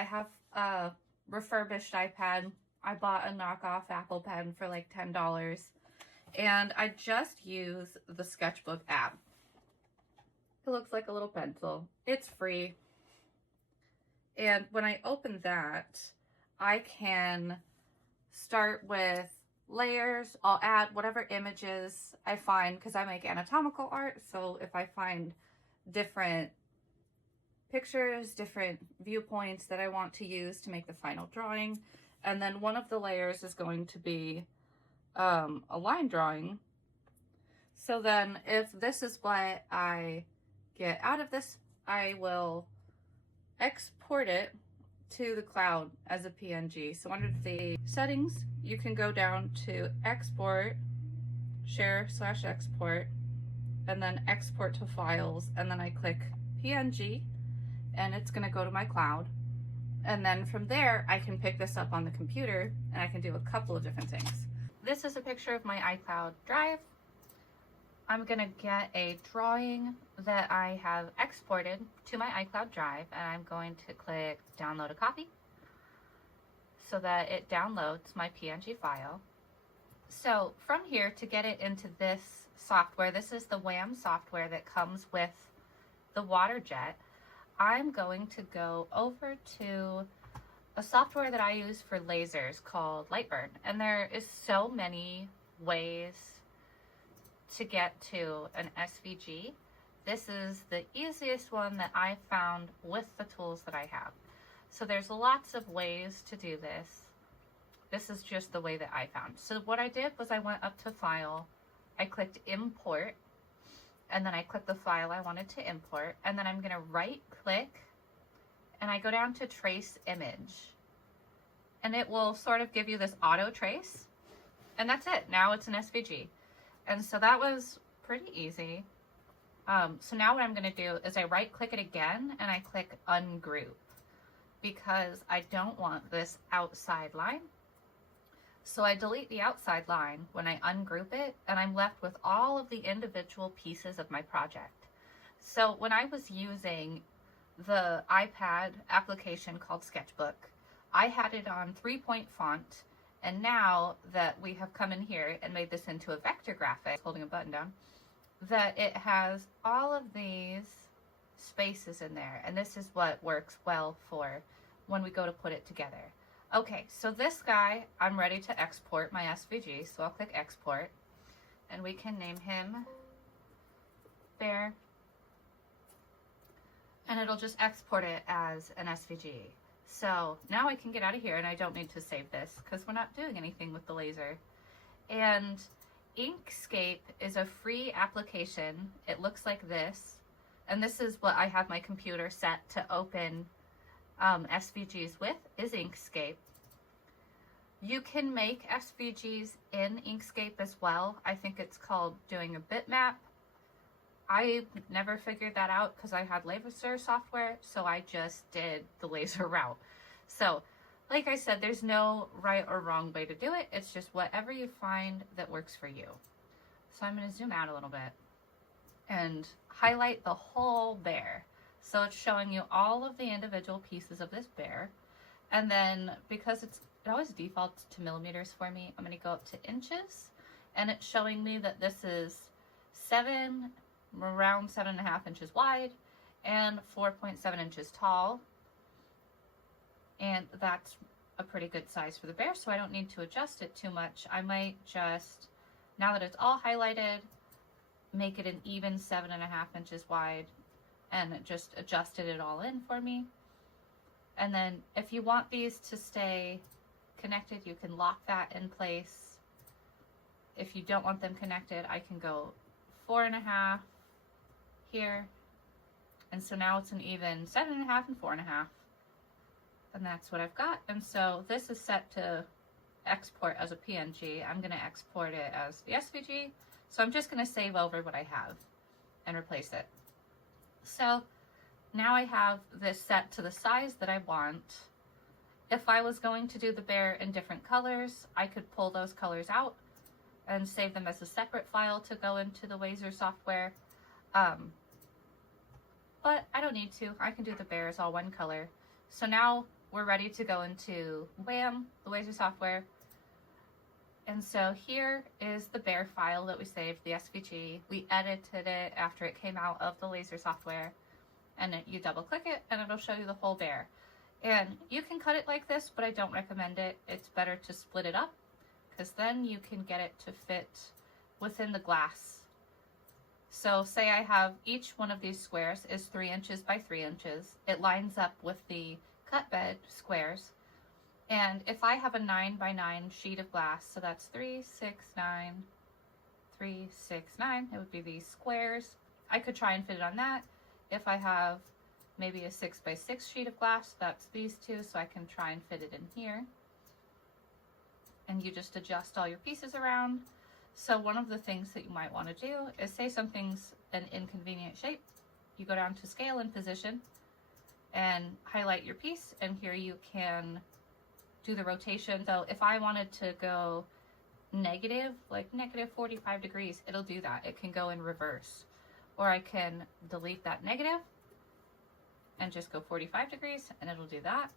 I have a refurbished iPad. I bought a knockoff Apple Pen for like $10, and I just use the Sketchbook app. It looks like a little pencil. It's free. And when I open that, I can start with layers. I'll add whatever images I find because I make anatomical art. So if I find different pictures, different viewpoints that I want to use to make the final drawing. And then one of the layers is going to be a line drawing. So then if this is what I get out of this, I will export it to the cloud as a PNG. So under the settings, you can go down to export, share/export, and then export to files. And then I click PNG and it's gonna go to my cloud. And then from there, I can pick this up on the computer and I can do a couple of different things. This is a picture of my iCloud drive. I'm gonna get a drawing that I have exported to my iCloud drive, and I'm going to click download a copy so that it downloads my PNG file. So from here, to get it into this software, this is the WAM software that comes with the WaterJet. I'm going to go over to a software that I use for lasers called Lightburn. And there is so many ways to get to an SVG. This is the easiest one that I found with the tools that I have. So there's lots of ways to do this. This is just the way that I found. So what I did was I went up to File, I clicked Import, and then I click the file I wanted to import, and then I'm gonna right click and I go down to Trace Image, and it will sort of give you this auto trace, and that's it. Now it's an SVG. And so that was pretty easy. So now what I'm gonna do is I right click it again and I click Ungroup because I don't want this outside line. So I delete the outside line when I ungroup it, and I'm left with all of the individual pieces of my project. So when I was using the iPad application called Sketchbook, I had it on 3-point font, and now that we have come in here and made this into a vector graphic, holding a button down, that it has all of these spaces in there, and this is what works well for when we go to put it together. Okay, so this guy, I'm ready to export my SVG, so I'll click export, and we can name him Bear, and it'll just export it as an SVG. So now I can get out of here and I don't need to save this because we're not doing anything with the laser. And Inkscape is a free application. It looks like this, and this is what I have my computer set to open SVGs with, is Inkscape. You can make SVGs in Inkscape as well. I think it's called doing a bitmap. I never figured that out because I had Wazer software, so I just did the laser route. So, like I said, there's no right or wrong way to do it. It's just whatever you find that works for you. So I'm going to zoom out a little bit and highlight the whole bear. So it's showing you all of the individual pieces of this bear. And then because it always defaults to millimeters for me, I'm going to go up to inches, and it's showing me that this is around 7.5 inches wide and 4.7 inches tall. And that's a pretty good size for the bear, so I don't need to adjust it too much. I might just, now that it's all highlighted, make it an even 7.5 inches wide and just adjusted it all in for me. And then if you want these to stay connected, you can lock that in place. If you don't want them connected, I can go 4.5 here. And so now it's an even 7.5 and 4.5. And that's what I've got. And so this is set to export as a PNG. I'm going to export it as the SVG. So I'm just going to save over what I have and replace it. So now I have this set to the size that I want. If I was going to do the bear in different colors, I could pull those colors out and save them as a separate file to go into the Wazer software. But I don't need to. I can do the bear as all one color. So now we're ready to go into WAM, the Wazer software. And so here is the bare file that we saved, the SVG. We edited it after it came out of the Wazer software. And you double click it and it'll show you the whole bare. And you can cut it like this, but I don't recommend it. It's better to split it up because then you can get it to fit within the glass. So say I have each one of these squares is 3 inches by 3 inches. It lines up with the cut bed squares. And if I have a 9 by 9 sheet of glass, so that's 3, 6, 9, 3, 6, 9, it would be these squares. I could try and fit it on that. If I have maybe a 6 by 6 sheet of glass, that's these two, so I can try and fit it in here. And you just adjust all your pieces around. So one of the things that you might want to do is say something's an inconvenient shape. You go down to scale and position and highlight your piece, and here you can do the rotation. So if I wanted to go negative, like negative 45 degrees, it'll do that. It can go in reverse. Or I can delete that negative and just go 45 degrees and it'll do that.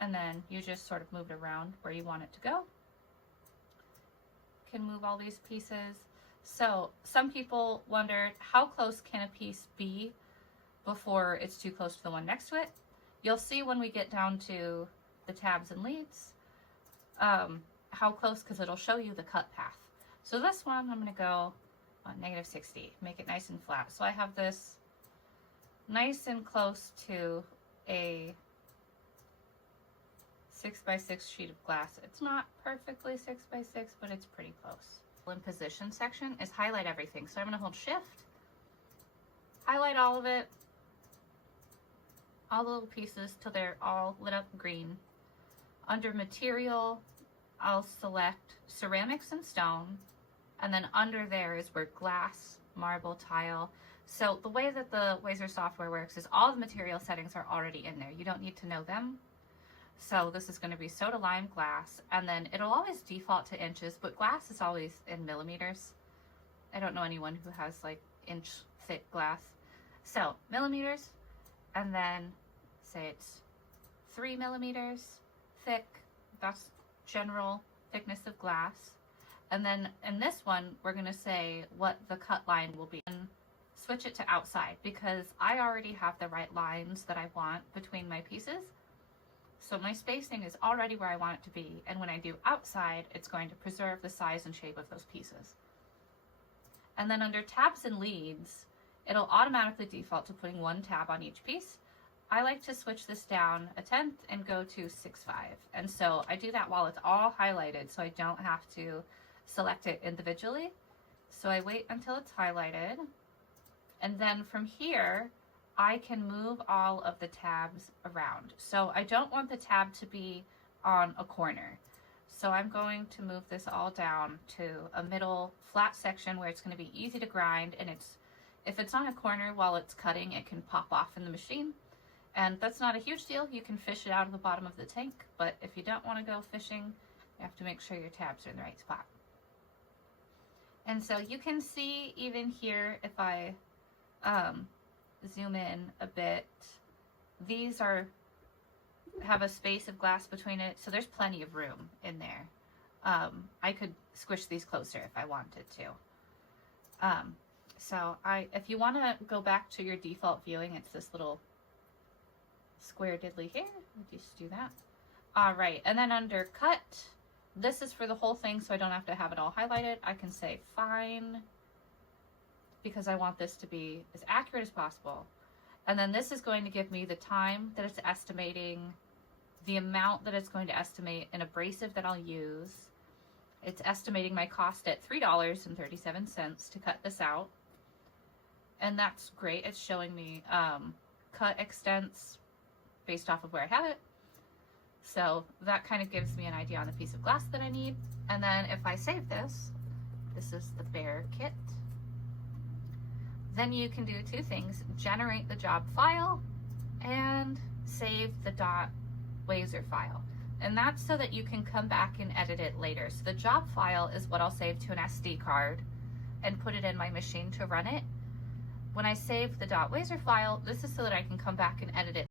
And then you just sort of move it around where you want it to go. Can move all these pieces. So some people wondered, how close can a piece be before it's too close to the one next to it? You'll see when we get down to the tabs and leads, how close, because it'll show you the cut path. So this one, I'm going to go negative 60, make it nice and flat. So I have this nice and close to a 6 by 6 sheet of glass. It's not perfectly 6 by 6, but it's pretty close. In position section is highlight everything. So I'm going to hold shift, highlight all of it, all the little pieces till they're all lit up green. Under material, I'll select ceramics and stone. And then under there is where glass, marble, tile. So the way that the Wazer software works is all the material settings are already in there. You don't need to know them. So this is going to be soda lime glass, and then it'll always default to inches, but glass is always in millimeters. I don't know anyone who has like inch thick glass. So millimeters, and then say it's 3 millimeters thick. That's general thickness of glass. And then in this one, we're going to say what the cut line will be. And switch it to outside because I already have the right lines that I want between my pieces. So my spacing is already where I want it to be. And when I do outside, it's going to preserve the size and shape of those pieces. And then under tabs and leads, it'll automatically default to putting 1 tab on each piece. I like to switch this down a tenth and go to 6.5. And so I do that while it's all highlighted so I don't have to select it individually. So I wait until it's highlighted, and then from here I can move all of the tabs around. So I don't want the tab to be on a corner, so I'm going to move this all down to a middle flat section where it's going to be easy to grind, and if it's on a corner while it's cutting, it can pop off in the machine, and that's not a huge deal. You can fish it out of the bottom of the tank, but if you don't want to go fishing, you have to make sure your tabs are in the right spot. And so you can see even here, if I zoom in a bit, these have a space of glass between it, so there's plenty of room in there. I could squish these closer if I wanted to. So if you want to go back to your default viewing, it's this little square diddly here. We'll just do that. All right, and then under cut, this is for the whole thing, so I don't have to have it all highlighted. I can say fine, because I want this to be as accurate as possible. And then this is going to give me the time that it's estimating, the amount that it's going to estimate an abrasive that I'll use. It's estimating my cost at $3.37 to cut this out. And that's great. It's showing me cut extents based off of where I have it. So that kind of gives me an idea on the piece of glass that I need. And then if I save this, this is the bare kit. Then you can do 2 things: generate the job file and save the .wazer file. And that's so that you can come back and edit it later. So the job file is what I'll save to an SD card and put it in my machine to run it. When I save the .wazer file, this is so that I can come back and edit it